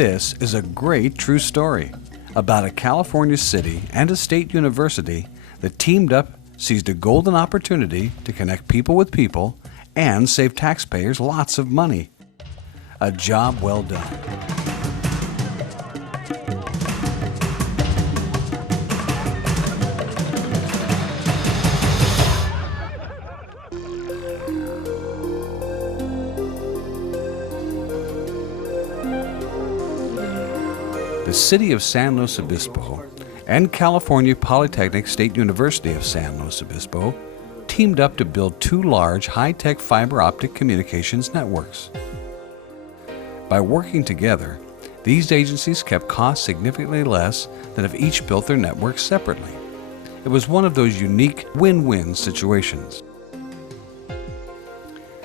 This is a great true story about a California city and a state university that teamed up, seized a golden opportunity to connect people with people and save taxpayers lots of money. A job well done. The city of San Luis Obispo and California Polytechnic State University of San Luis Obispo teamed up to build two large high-tech fiber optic communications networks. By working together, these agencies kept costs significantly less than if each built their networks separately. It was one of those unique win-win situations.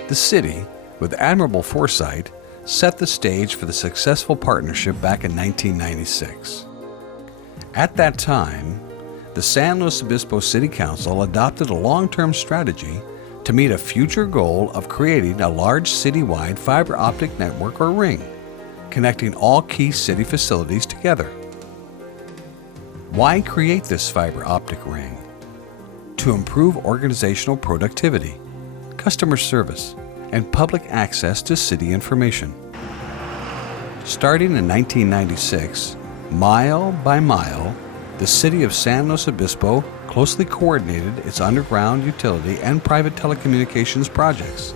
The city, with admirable foresight, set the stage for the successful partnership back in 1996. At that time, the San Luis Obispo City Council adopted a long-term strategy to meet a future goal of creating a large citywide fiber optic network or ring, connecting all key city facilities together. Why create this fiber optic ring? To improve organizational productivity, customer service, and public access to city information. Starting in 1996, mile by mile, the city of San Luis Obispo closely coordinated its underground utility and private telecommunications projects,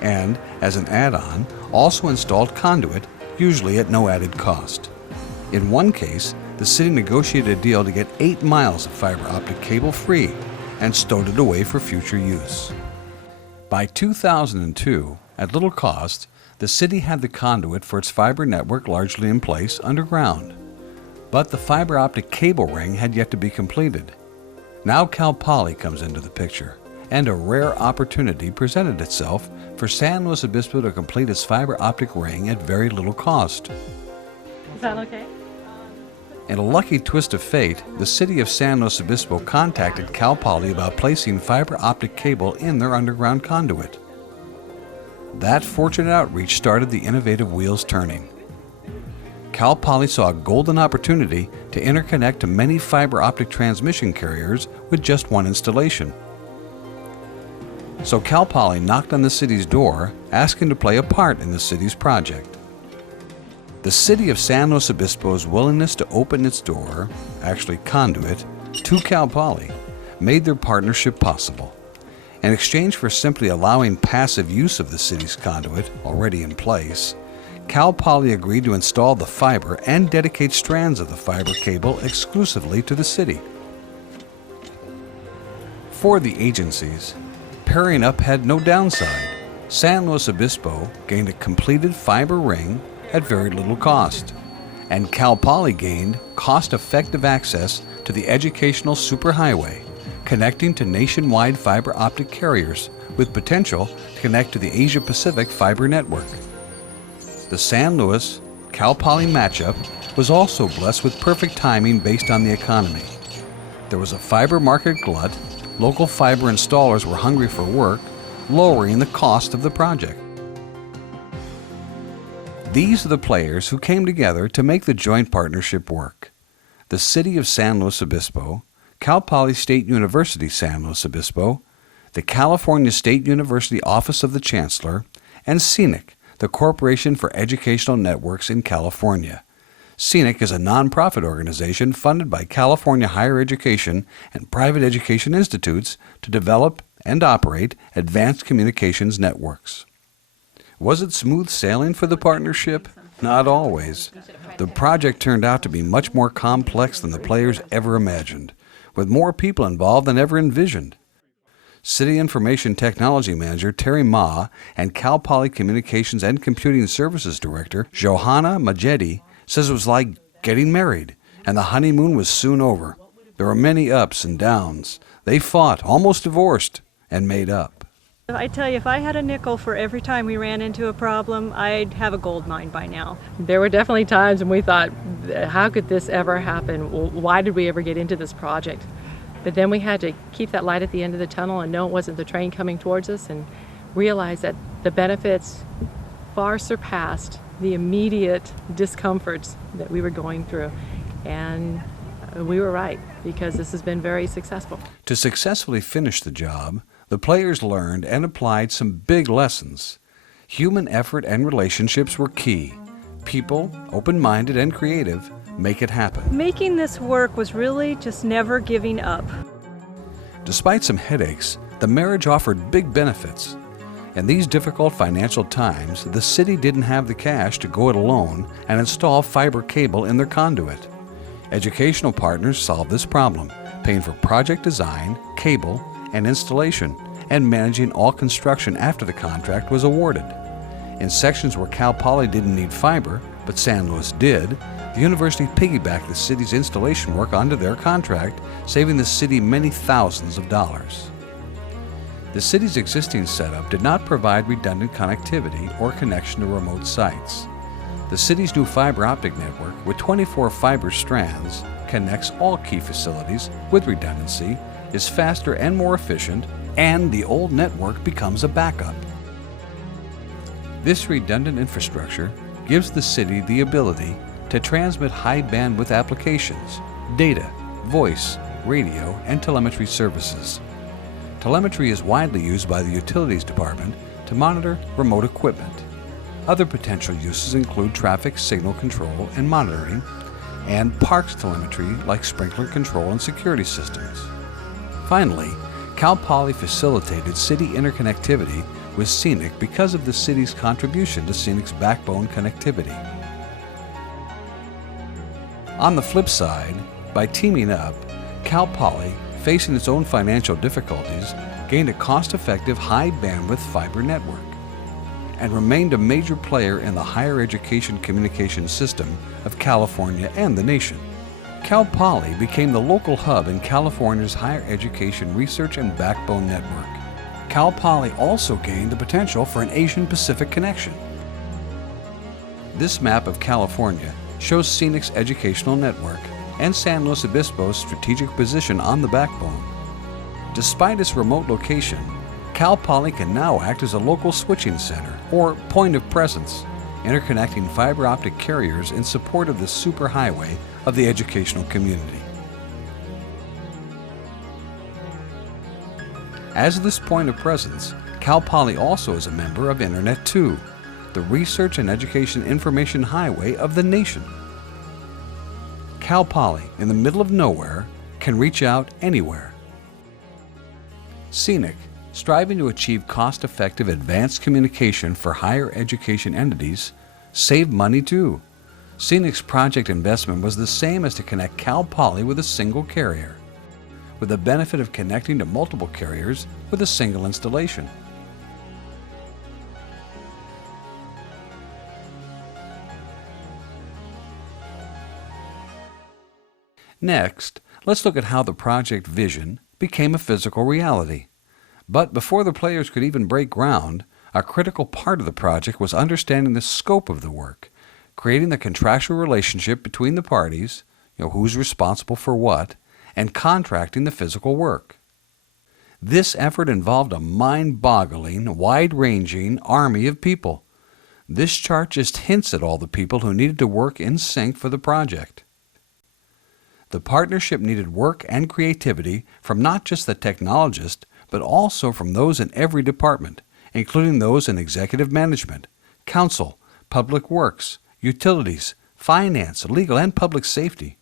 and as an add-on, also installed conduit, usually at no added cost. In one case, the city negotiated a deal to get 8 miles of fiber optic cable free and stowed it away for future use. By 2002, at little cost, the city had the conduit for its fiber network largely in place underground. But the fiber optic cable ring had yet to be completed. Now CalPoly comes into the picture, and a rare opportunity presented itself for San Luis Obispo to complete its fiber optic ring at very little cost. Is that okay? In a lucky twist of fate, the city of San Luis Obispo contacted CalPoly about placing fiber optic cable in their underground conduit. That fortunate outreach started the innovative wheels turning. CalPoly saw a golden opportunity to interconnect to many fiber optic transmission carriers with just one installation. So CalPoly knocked on the city's door, asking to play a part in the city's project. The city of San Luis Obispo's willingness to open its door, actually conduit, to CalPoly made their partnership possible. In exchange for simply allowing passive use of the city's conduit, already in place, CalPoly agreed to install the fiber and dedicate strands of the fiber cable exclusively to the city. For the agencies, pairing up had no downside. San Luis Obispo gained a completed fiber ring at very little cost, and CalPoly gained cost-effective access to the educational superhighway, connecting to nationwide fiber optic carriers with potential to connect to the Asia-Pacific fiber network. The San Luis CalPoly matchup was also blessed with perfect timing based on the economy. There was a fiber market glut, local fiber installers were hungry for work, lowering the cost of the project. These are the players who came together to make the joint partnership work. The city of San Luis Obispo, CalPoly State University San Luis Obispo, the California State University Office of the Chancellor, and CENIC, the Corporation for Educational Networks in California. CENIC is a nonprofit organization funded by California higher education and private education institutes to develop and operate advanced communications networks. Was it smooth sailing for the partnership? Not always. The project turned out to be much more complex than the players ever imagined, with more people involved than ever envisioned. City Information Technology Manager Terry Ma and CalPoly Communications and Computing Services Director Johanna Majedi says it was like getting married, and the honeymoon was soon over. There were many ups and downs. They fought, almost divorced, and made up. I tell you, if I had a nickel for every time we ran into a problem, I'd have a gold mine by now. There were definitely times when we thought, how could this ever happen? Why did we ever get into this project? But then we had to keep that light at the end of the tunnel and know it wasn't the train coming towards us, and realize that the benefits far surpassed the immediate discomforts that we were going through. And we were right, because this has been very successful. To successfully finish the job, the players learned and applied some big lessons. Human effort and relationships were key. People, open-minded and creative, make it happen. Making this work was really just never giving up. Despite some headaches, the marriage offered big benefits. In these difficult financial times, the city didn't have the cash to go it alone and install fiber cable in their conduit. Educational partners solved this problem, paying for project design, cable, and installation, and managing all construction after the contract was awarded. In sections where CalPoly didn't need fiber, but San Luis did, the university piggybacked the city's installation work onto their contract, saving the city many thousands of dollars. The city's existing setup did not provide redundant connectivity or connection to remote sites. The city's new fiber optic network, with 24 fiber strands, connects all key facilities with redundancy, is faster and more efficient, and the old network becomes a backup. This redundant infrastructure gives the city the ability to transmit high bandwidth applications, data, voice, radio, and telemetry services. Telemetry is widely used by the utilities department to monitor remote equipment. Other potential uses include traffic signal control and monitoring, and parks telemetry like sprinkler control and security systems. Finally, CalPoly facilitated city interconnectivity with Scenic because of the city's contribution to Scenic's backbone connectivity. On the flip side, by teaming up, CalPoly, facing its own financial difficulties, gained a cost-effective high-bandwidth fiber network and remained a major player in the higher education communication system of California and the nation. CalPoly became the local hub in California's higher education research and backbone network. CalPoly also gained the potential for an Asian-Pacific connection. This map of California shows Scenic's educational network and San Luis Obispo's strategic position on the backbone. Despite its remote location, CalPoly can now act as a local switching center, or point of presence, interconnecting fiber optic carriers in support of the superhighway of the educational community. As this point of presence, CalPoly also is a member of Internet 2, the research and education information highway of the nation. CalPoly, in the middle of nowhere, can reach out anywhere. Scenic, striving to achieve cost-effective advanced communication for higher education entities, saved money too. Scenic's project investment was the same as to connect CalPoly with a single carrier, with the benefit of connecting to multiple carriers with a single installation. Next, let's look at how the project vision became a physical reality. But before the players could even break ground, a critical part of the project was understanding the scope of the work, creating the contractual relationship between the parties, who's responsible for what, and contracting the physical work. This effort involved a mind-boggling, wide-ranging army of people. This chart just hints at all the people who needed to work in sync for the project. The partnership needed work and creativity from not just the technologist, but also from those in every department, including those in executive management, council, public works, utilities, finance, legal, and public safety.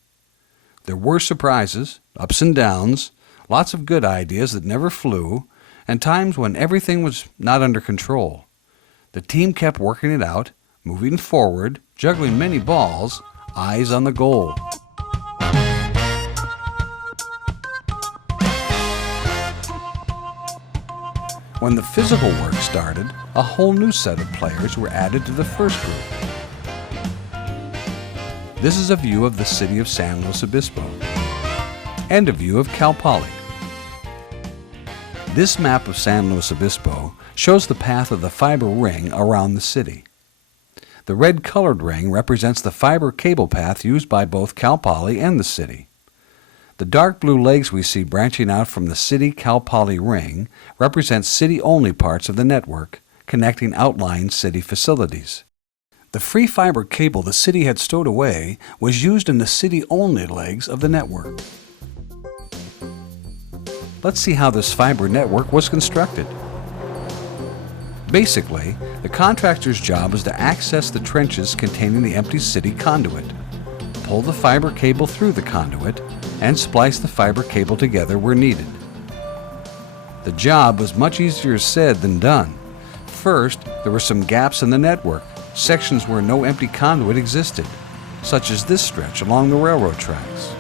There were surprises, ups and downs, lots of good ideas that never flew, and times when everything was not under control. The team kept working it out, moving forward, juggling many balls, eyes on the goal. When the physical work started, a whole new set of players were added to the first group. This is a view of the city of San Luis Obispo and a view of CalPoly. This map of San Luis Obispo shows the path of the fiber ring around the city. The red-colored ring represents the fiber cable path used by both CalPoly and the city. The dark blue legs we see branching out from the city CalPoly ring represent city-only parts of the network, connecting outlying city facilities. The free fiber cable the city had stowed away was used in the city-only legs of the network. Let's see how this fiber network was constructed. Basically, the contractor's job was to access the trenches containing the empty city conduit, pull the fiber cable through the conduit, and splice the fiber cable together where needed. The job was much easier said than done. First, there were some gaps in the network, sections where no empty conduit existed, such as this stretch along the railroad tracks.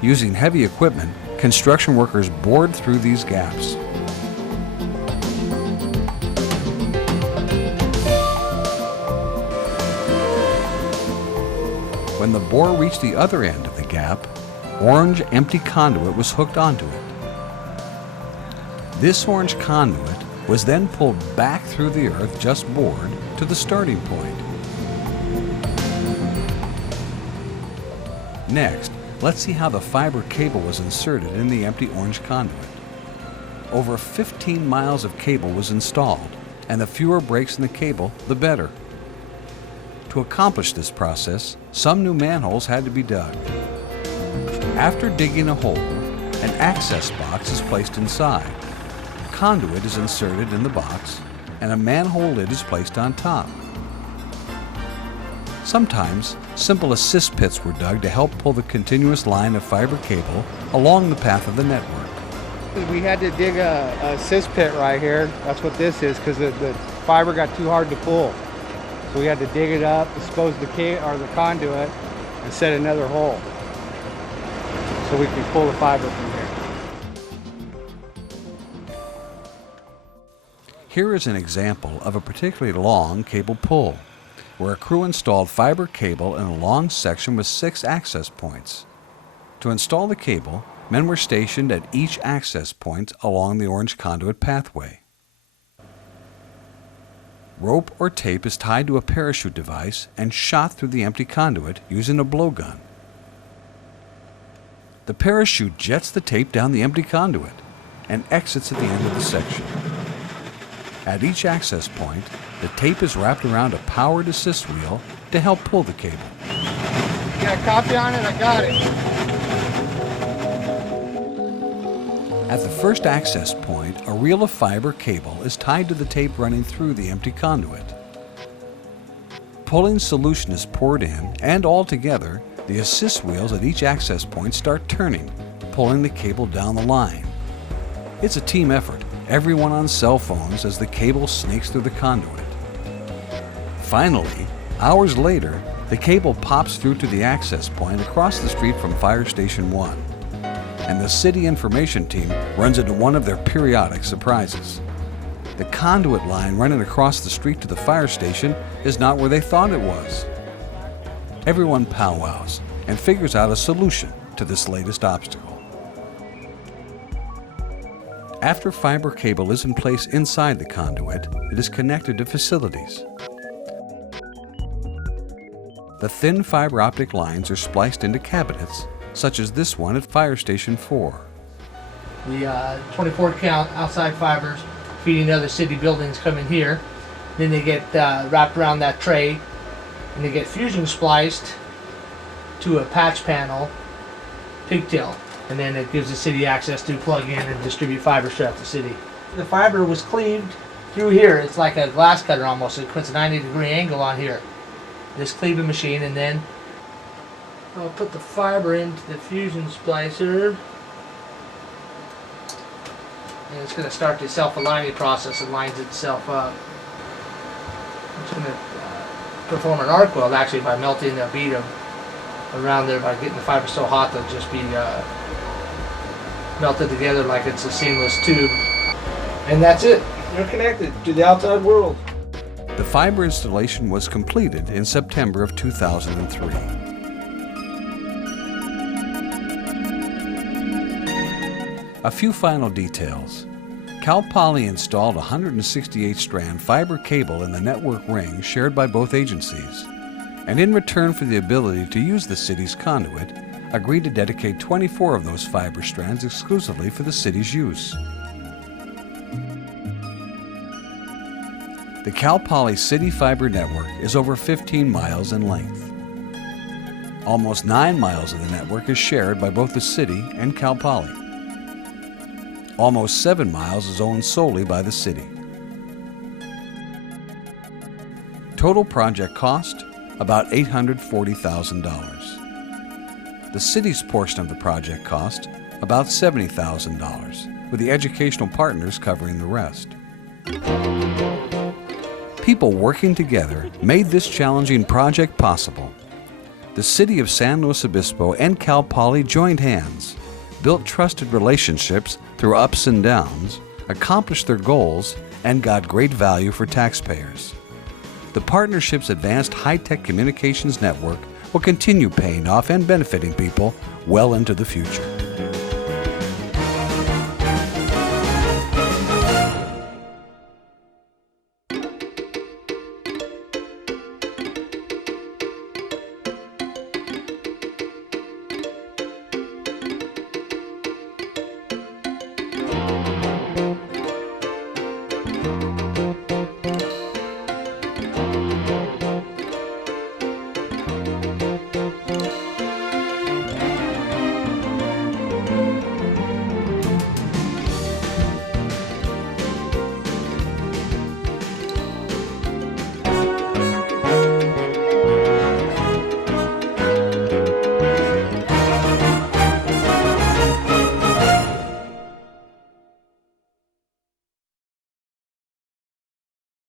Using heavy equipment, construction workers bored through these gaps. When the bore reached the other end of the gap, orange empty conduit was hooked onto it. This orange conduit was then pulled back through the earth just bored to the starting point. Next, let's see how the fiber cable was inserted in the empty orange conduit. Over 15 miles of cable was installed, and the fewer breaks in the cable, the better. To accomplish this process, some new manholes had to be dug. After digging a hole, an access box is placed inside. Conduit is inserted in the box, and a manhole lid is placed on top. Sometimes, simple assist pits were dug to help pull the continuous line of fiber cable along the path of the network. We had to dig a assist pit right here. That's what this is, because the fiber got too hard to pull. So we had to dig it up, dispose the conduit, and set another hole so we can pull the fiber from here. Here is an example of a particularly long cable pull, where a crew installed fiber cable in a long section with 6 access points. To install the cable, men were stationed at each access point along the orange conduit pathway. Rope or tape is tied to a parachute device and shot through the empty conduit using a blowgun. The parachute jets the tape down the empty conduit and exits at the end of the section. At each access point, the tape is wrapped around a powered assist wheel to help pull the cable. You got a copy on it? I got it. At the first access point, a reel of fiber cable is tied to the tape running through the empty conduit. Pulling solution is poured in, and all together, the assist wheels at each access point start turning, pulling the cable down the line. It's a team effort, everyone on cell phones as the cable snakes through the conduit. Finally, hours later, the cable pops through to the access point across the street from Fire Station 1. And the city information team runs into one of their periodic surprises. The conduit line running across the street to the fire station is not where they thought it was. Everyone powwows and figures out a solution to this latest obstacle. After fiber cable is in place inside the conduit, it is connected to facilities. The thin fiber optic lines are spliced into cabinets, such as this one at Fire Station 4. The 24 count outside fibers feeding other city buildings come in here. Then they get wrapped around that tray and they get fusion spliced to a patch panel pigtail. And then it gives the city access to plug in and distribute fibers throughout the city. The fiber was cleaved through here. It's like a glass cutter almost. It puts a 90-degree angle on here. This cleaving machine, and then I'll put the fiber into the fusion splicer, and it's going to start the self-aligning process. It lines itself up. It's going to perform an arc weld actually by melting a bead around there, by getting the fiber so hot they'll just be melted together like it's a seamless tube. And that's it. You're connected to the outside world. The fiber installation was completed in September of 2003. A few final details. CalPoly installed a 168-strand fiber cable in the network ring shared by both agencies, and in return for the ability to use the city's conduit, agreed to dedicate 24 of those fiber strands exclusively for the city's use. The The CalPoly City Fiber Network is over 15 miles in length. Almost 9 miles of the network is shared by both the city and CalPoly. Almost 7 miles is owned solely by the city. Total project cost, about $840,000. The city's portion of the project cost, about $70,000, with the educational partners covering the rest. People working together made this challenging project possible. The city of San Luis Obispo and CalPoly joined hands, built trusted relationships through ups and downs, accomplished their goals, and got great value for taxpayers. The partnership's advanced high-tech communications network will continue paying off and benefiting people well into the future.